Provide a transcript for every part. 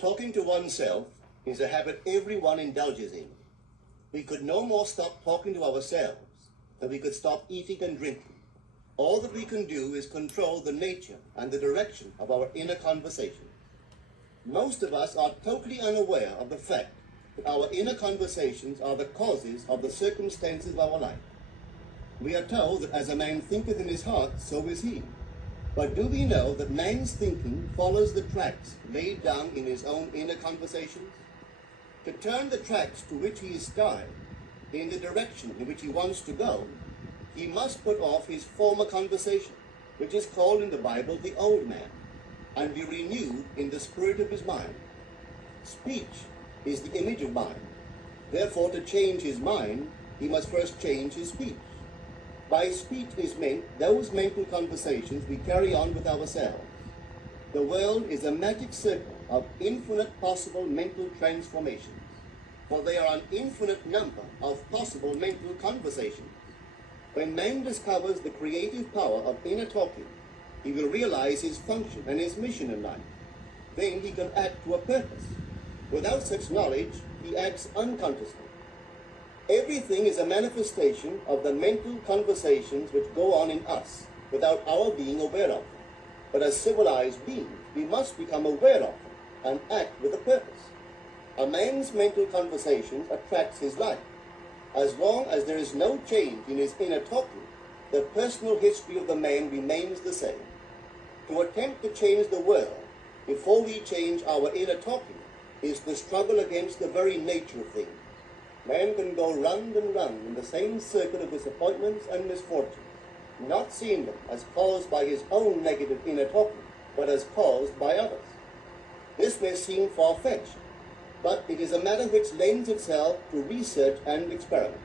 Talking to oneself is a habit everyone indulges in. We could no more stop talking to ourselves than we could stop eating and drinking. All that we can do is control the nature and the direction of our inner conversation. Most of us are totally unaware of the fact that our inner conversations are the causes of the circumstances of our life. We are told that as a man thinketh in his heart, so is he. But do we know that man's thinking follows the tracks laid down in his own inner conversations? To turn the tracks to which he is tied in the direction in which he wants to go, he must put off his former conversation, which is called in the Bible the old man, and be renewed in the spirit of his mind. Speech is the image of mind. Therefore, to change his mind, he must first change his speech. By speech is meant those mental conversations we carry on with ourselves. The world is a magic circle of infinite possible mental transformations, for there are an infinite number of possible mental conversations. When man discovers the creative power of inner talking, he will realize his function and his mission in life. Then he can act to a purpose. Without such knowledge, he acts unconsciously. Everything is a manifestation of the mental conversations which go on in us without our being aware of them. But as civilized beings, we must become aware of them and act with a purpose. A man's mental conversations attracts his life. As long as there is no change in his inner talking, the personal history of the man remains the same. To attempt to change the world before we change our inner talking is to struggle against the very nature of things. Man can go round and round in the same circle of disappointments and misfortunes, not seeing them as caused by his own negative inner talking, but as caused by others. This may seem far-fetched, but it is a matter which lends itself to research and experiment.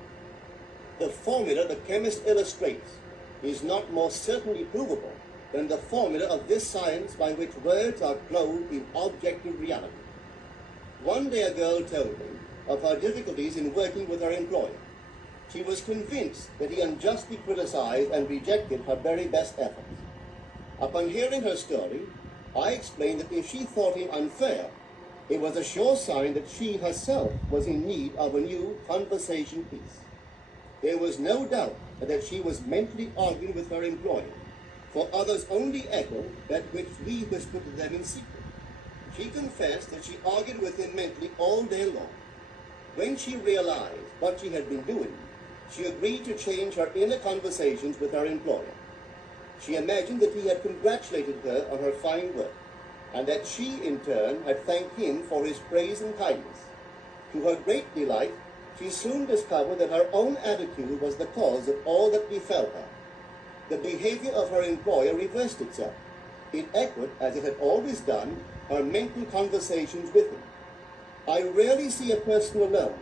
The formula the chemist illustrates is not more certainly provable than the formula of this science by which words are clothed in objective reality. One day a girl told me of her difficulties in working with her employer. She was convinced that he unjustly criticized and rejected her very best efforts. Upon hearing her story, I explained that if she thought him unfair, it was a sure sign that she herself was in need of a new conversation piece. There was no doubt that she was mentally arguing with her employer, for others only echo that which we whisper to them in secret. She confessed that she argued with him mentally all day long. When she realized what she had been doing, she agreed to change her inner conversations with her employer. She imagined that he had congratulated her on her fine work, and that she, in turn, had thanked him for his praise and kindness. To her great delight, she soon discovered that her own attitude was the cause of all that befell her. The behavior of her employer reversed itself. It echoed, as it had always done, her mental conversations with him. I rarely see a person alone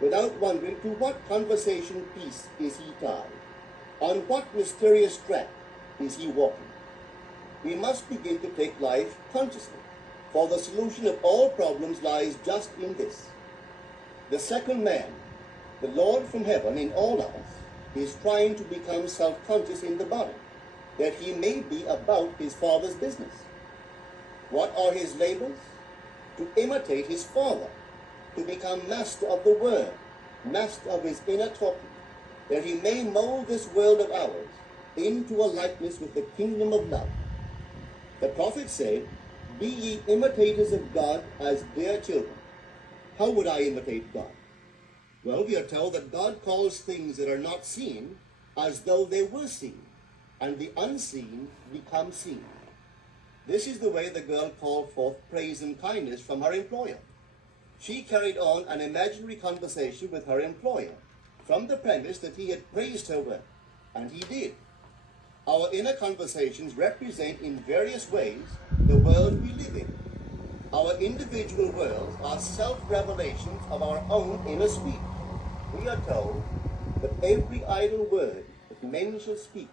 without wondering to what conversation piece is he tied, on what mysterious track is he walking. We must begin to take life consciously, for the solution of all problems lies just in this. The second man, the Lord from heaven in all of us, is trying to become self-conscious in the body, that he may be about his Father's business. What are his labors? To imitate his Father, to become master of the Word, master of his inner talking, that he may mold this world of ours into a likeness with the kingdom of love. The prophet said, "Be ye imitators of God as dear children." How would I imitate God? Well, we are told that God calls things that are not seen as though they were seen, and the unseen become seen. This is the way the girl called forth praise and kindness from her employer. She carried on an imaginary conversation with her employer from the premise that he had praised her work, and he did. Our inner conversations represent in various ways the world we live in. Our individual worlds are self-revelations of our own inner speech. We are told that every idle word that men shall speak,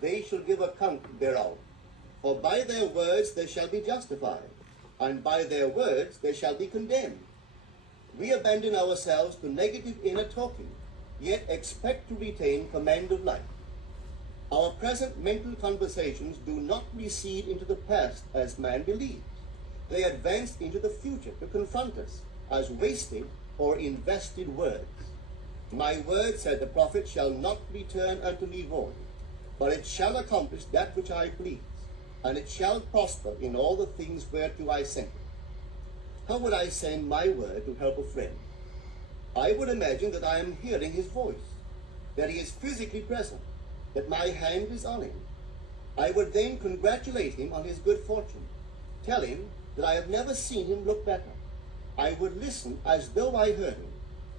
they shall give account thereof. For by their words they shall be justified, and by their words they shall be condemned. We abandon ourselves to negative inner talking, yet expect to retain command of life. Our present mental conversations do not recede into the past as man believes, They advanced into the future to confront us as wasted or invested words. My word, said the prophet, shall not return unto me void, but it shall accomplish that which I please, and it shall prosper in all the things whereto I sent it. How would I send my word to help a friend? I would imagine that I am hearing his voice, that he is physically present, that my hand is on him. I would then congratulate him on his good fortune, tell him that I have never seen him look better. I would listen as though I heard him.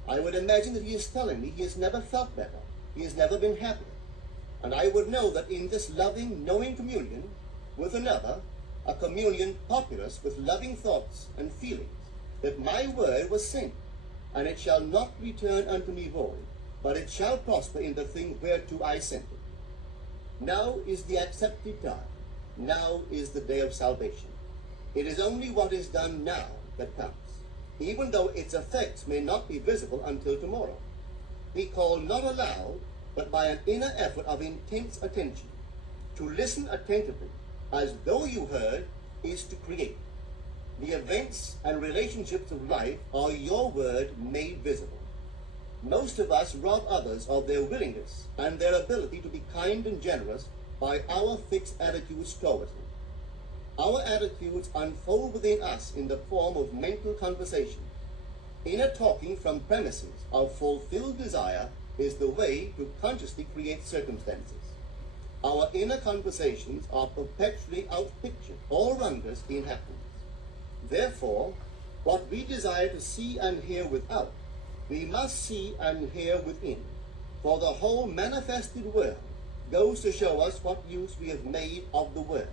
I would imagine that he is telling me he has never felt better, he has never been happier. And I would know that in this loving, knowing communion with another, a communion populous with loving thoughts and feelings, that my word was sent, and it shall not return unto me void, but it shall prosper in the thing whereto I sent it. Now is the accepted time. Now is the day of salvation. It is only what is done now that counts, even though its effects may not be visible until tomorrow. Be called not aloud, but by an inner effort of intense attention. To listen attentively, as though you heard, is to create. The events and relationships of life are your word made visible. Most of us rob others of their willingness and their ability to be kind and generous by our fixed attitudes towards them. Our attitudes unfold within us in the form of mental conversation. Inner talking from premises of fulfilled desire is the way to consciously create circumstances. Our inner conversations are perpetually outpictured or around us in happenings. Therefore, what we desire to see and hear without, we must see and hear within. For the whole manifested world goes to show us what use we have made of the word.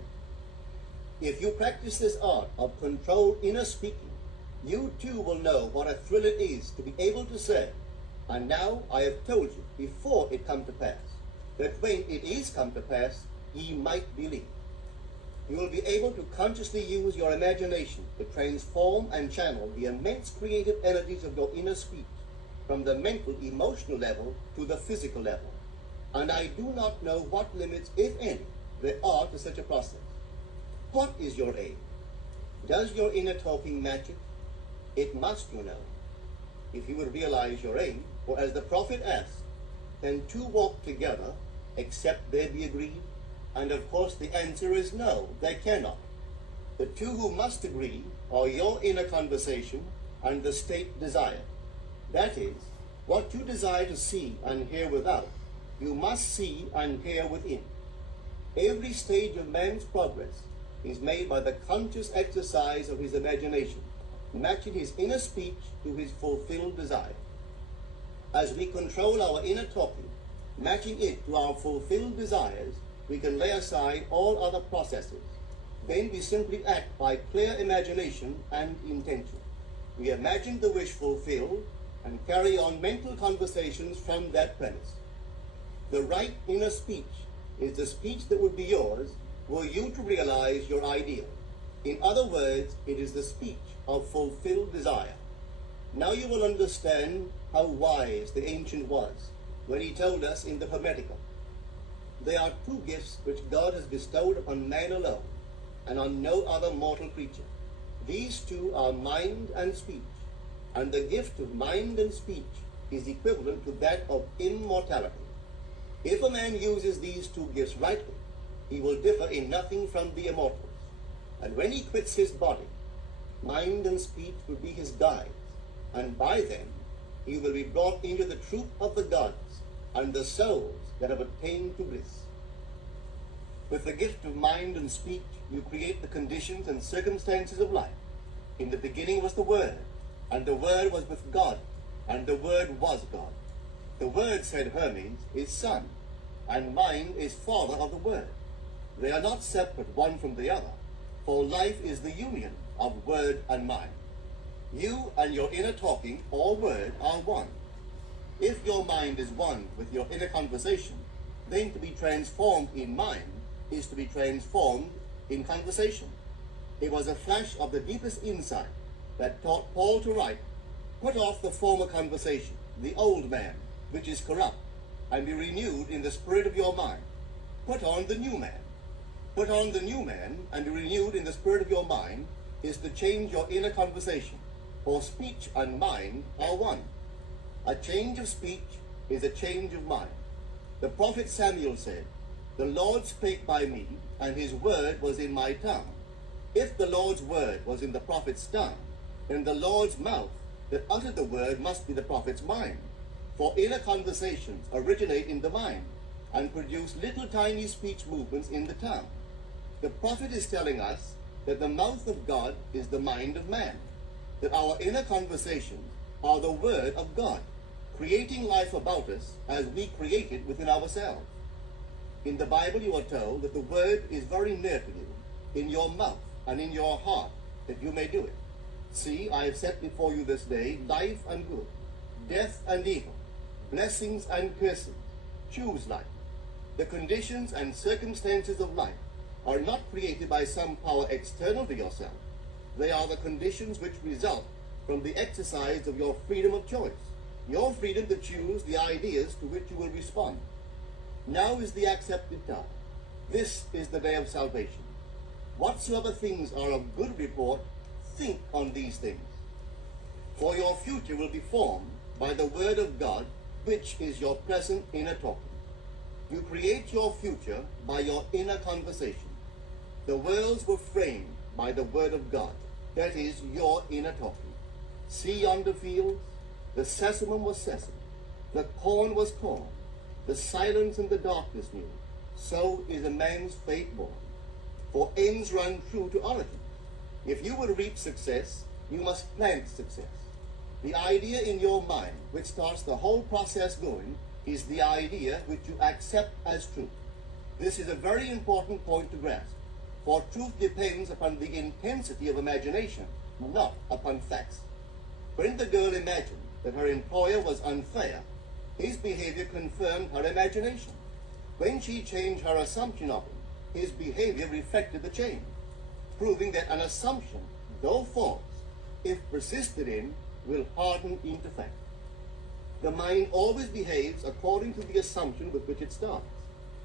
If you practice this art of controlled inner speaking, you too will know what a thrill it is to be able to say, and now I have told you before it come to pass, that when it is come to pass, ye might believe. You will be able to consciously use your imagination to transform and channel the immense creative energies of your inner speech from the mental, emotional level to the physical level. And I do not know what limits, if any, there are to such a process. What is your aim? Does your inner talking match it? It must, you know. If you would realize your aim, for as the prophet asked, can two walk together except they be agreed? And of course the answer is no, they cannot. The two who must agree are your inner conversation and the state desired. That is, what you desire to see and hear without, you must see and hear within. Every stage of man's progress is made by the conscious exercise of his imagination, matching his inner speech to his fulfilled desire. As we control our inner talking, matching it to our fulfilled desires, we can lay aside all other processes. Then we simply act by clear imagination and intention. We imagine the wish fulfilled and carry on mental conversations from that premise. The right inner speech is the speech that would be yours were you to realize your ideal. In other words, it is the speech of fulfilled desire. Now you will understand how wise the ancient was when he told us in the Hermetica, there are two gifts which God has bestowed upon man alone and on no other mortal creature. These two are mind and speech, and the gift of mind and speech is equivalent to that of immortality. If a man uses these two gifts rightly, he will differ in nothing from the immortals. And when he quits his body, mind and speech will be his guides, and by them he will be brought into the truth of the gods and the souls that have attained to bliss. With the gift of mind and speech, you create the conditions and circumstances of life. In the beginning was the Word, and the Word was with God, and the Word was God. The Word, said Hermes, is Son, and mind is Father of the Word. They are not separate one from the other, for life is the union of word and mind. You and your inner talking or word are one. If your mind is one with your inner conversation, then to be transformed in mind is to be transformed in conversation. It was a flash of the deepest insight that taught Paul to write, put off the former conversation, the old man, which is corrupt, and be renewed in the spirit of your mind. Put on the new man. Put on the new man and be renewed in the spirit of your mind, is to change your inner conversation, for speech and mind are one. A change of speech is a change of mind. The prophet Samuel said, "The Lord spake by me, and his word was in my tongue." If the Lord's word was in the prophet's tongue, then the Lord's mouth that uttered the word must be the prophet's mind. For inner conversations originate in the mind and produce little tiny speech movements in the tongue. The prophet is telling us that the mouth of God is the mind of man, that our inner conversations are the word of God, creating life about us as we create it within ourselves. In the Bible you are told that the word is very near to you, in your mouth and in your heart, that you may do it. See, I have set before you this day life and good, death and evil, blessings and curses. Choose life. The conditions and circumstances of life are not created by some power external to yourself. They are the conditions which result from the exercise of your freedom of choice, your freedom to choose the ideas to which you will respond. Now is the accepted time. This is the day of salvation. Whatsoever things are of good report, think on these things. For your future will be formed by the word of God, which is your present inner talking. You create your future by your inner conversation. The worlds were framed by the word of God, that is your inner talking. See yonder fields, the sesamum was sesame, the corn was corn, the silence and the darkness knew. So is a man's fate born. For ends run true to origin. If you will reap success, you must plant success. The idea in your mind which starts the whole process going is the idea which you accept as truth. This is a very important point to grasp, for truth depends upon the intensity of imagination, not upon facts. When the girl imagined that her employer was unfair, his behavior confirmed her imagination. When she changed her assumption of him, his behavior reflected the change, proving that an assumption, though false, if persisted in, will harden into fact. The mind always behaves according to the assumption with which it starts.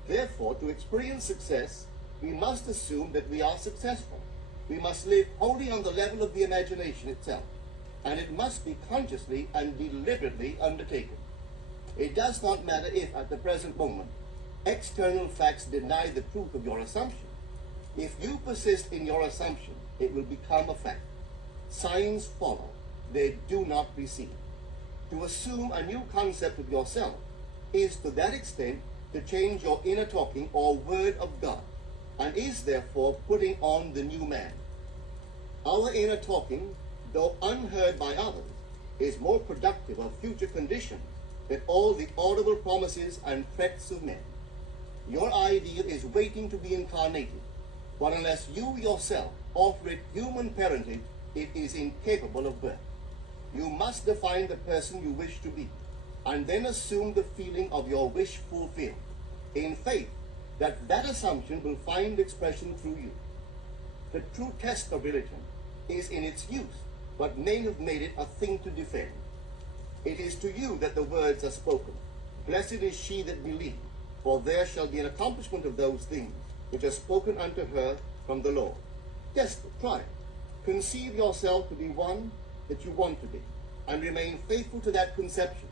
Therefore, to experience success, we must assume that we are successful. We must live wholly on the level of the imagination itself, and it must be consciously and deliberately undertaken. It does not matter if, at the present moment, external facts deny the truth of your assumption. If you persist in your assumption, it will become a fact. Signs follow, they do not precede. To assume a new concept of yourself is to that extent to change your inner talking or word of God, and is therefore putting on the new man. Our inner talking, though unheard by others, is more productive of future conditions than all the audible promises and threats of men. Your ideal is waiting to be incarnated, but unless you yourself offer it human parentage, it is incapable of birth. You must define the person you wish to be, and then assume the feeling of your wish fulfilled, in faith that that assumption will find expression through you. The true test of religion is in its use, but men have made it a thing to defend. It is to you that the words are spoken. Blessed is she that believeth, for there shall be an accomplishment of those things which are spoken unto her from the Lord. Test it, try it. Conceive yourself to be one that you want to be, and remain faithful to that conception.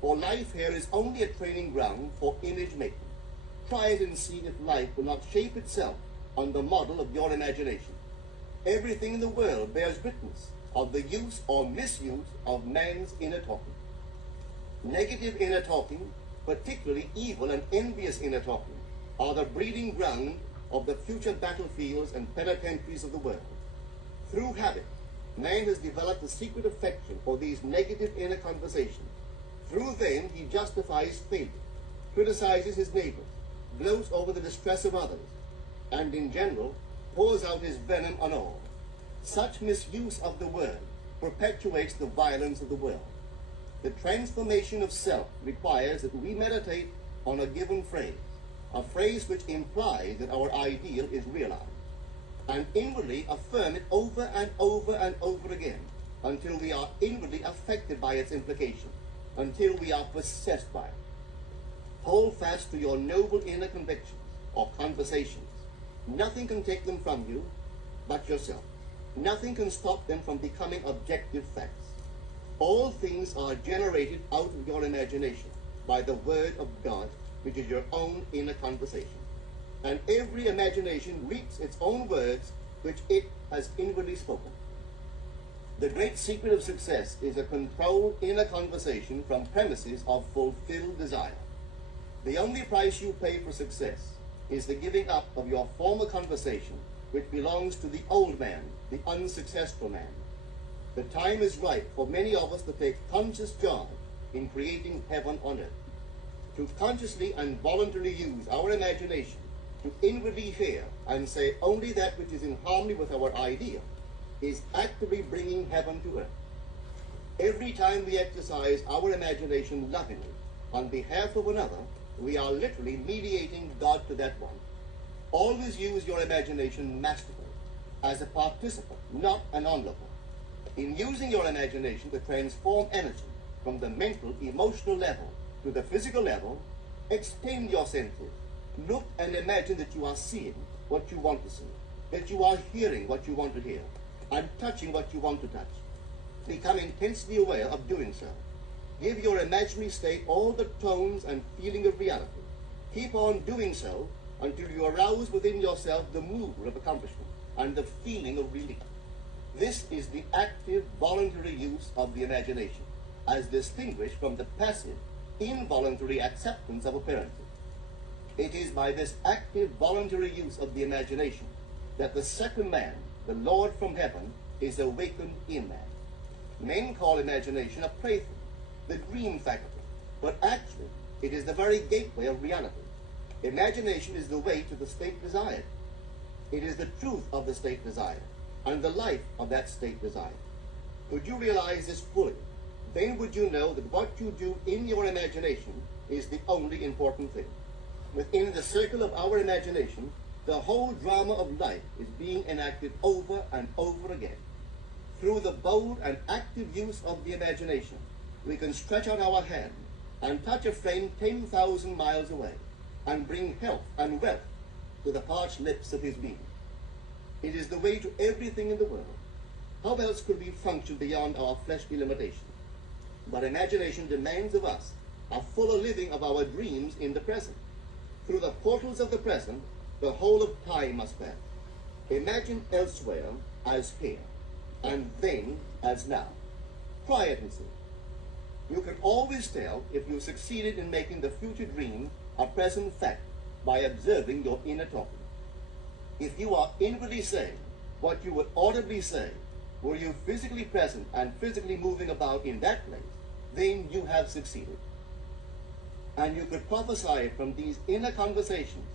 For life here is only a training ground for image making. Try it and see if life will not shape itself on the model of your imagination. Everything in the world bears witness of the use or misuse of man's inner talking. Negative inner talking, particularly evil and envious inner talking, are the breeding ground of the future battlefields and penitentiaries of the world. Through habit, man has developed a secret affection for these negative inner conversations. Through them, he justifies failure, criticizes his neighbors, gloats over the distress of others, and in general, pours out his venom on all. Such misuse of the word perpetuates the violence of the world. The transformation of self requires that we meditate on a given phrase, a phrase which implies that our ideal is realized, and inwardly affirm it over and over and over again until we are inwardly affected by its implication, until we are possessed by it. Hold fast to your noble inner convictions or conversations. Nothing can take them from you but yourself. Nothing can stop them from becoming objective facts. All things are generated out of your imagination by the word of God, which is your own inner conversation. And every imagination reaps its own words, which it has inwardly spoken. The great secret of success is a controlled inner conversation from premises of fulfilled desire. The only price you pay for success is the giving up of your former conversation, which belongs to the old man, the unsuccessful man. The time is ripe for many of us to take conscious charge in creating heaven on earth. To consciously and voluntarily use our imagination to inwardly hear and say only that which is in harmony with our idea is actively bringing heaven to earth. Every time we exercise our imagination lovingly on behalf of another, we are literally mediating God to that one. Always use your imagination masterfully, as a participant, not an onlooker. In using your imagination to transform energy from the mental, emotional level to the physical level, extend your senses. Look and imagine that you are seeing what you want to see, that you are hearing what you want to hear, and touching what you want to touch. Become intensely aware of doing so. Give your imaginary state all the tones and feeling of reality. Keep on doing so until you arouse within yourself the mood of accomplishment and the feeling of relief. This is the active, voluntary use of the imagination, as distinguished from the passive, involuntary acceptance of appearances. It is by this active, voluntary use of the imagination that the second man, the Lord from heaven, is awakened in man. Men call imagination a plaything, the dream faculty, but actually it is the very gateway of reality. Imagination is the way to the state desired. It is the truth of the state desired and the life of that state desired. Could you realize this fully, then would you know that what you do in your imagination is the only important thing. Within the circle of our imagination, the whole drama of life is being enacted over and over again. Through the bold and active use of the imagination, we can stretch out our hand and touch a friend 10,000 miles away and bring health and wealth to the parched lips of his being. It is the way to everything in the world. How else could we function beyond our fleshly limitations? But imagination demands of us a fuller living of our dreams in the present. Through the portals of the present, the whole of time must pass. Imagine elsewhere as here, and then as now. Try it and see. You can always tell if you succeeded in making the future dream a present fact by observing your inner talking. If you are inwardly saying what you would audibly say, were you physically present and physically moving about in that place, then you have succeeded. And you could prophesy from these inner conversations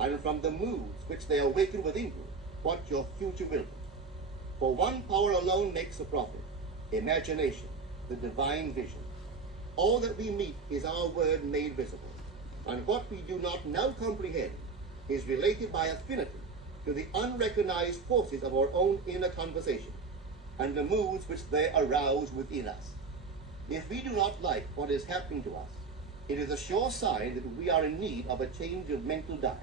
and from the moods which they awaken within you what your future will be. For one power alone makes a prophet, imagination, the divine vision. All that we meet is our word made visible, and what we do not now comprehend is related by affinity to the unrecognized forces of our own inner conversation and the moods which they arouse within us. If we do not like what is happening to us, it is a sure sign that we are in need of a change of mental diet.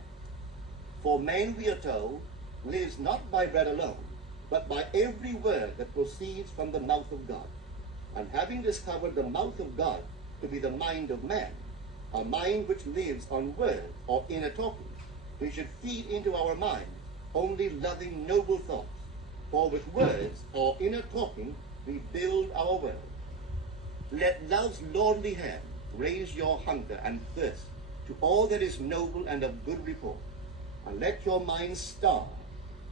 For man, we are told, lives not by bread alone, but by every word that proceeds from the mouth of God. And having discovered the mouth of God to be the mind of man, a mind which lives on words or inner talking, we should feed into our mind only loving, noble thoughts. For with words or inner talking, we build our world. Let love's lordly hand raise your hunger and thirst to all that is noble and of good report, and let your mind starve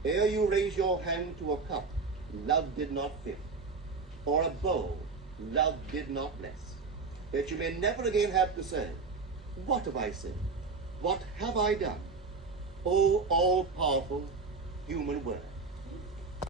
ere you raise your hand to a cup love did not fill, or a bowl love did not bless, that you may never again have to say, what have I said? What have I done? O all-powerful human word.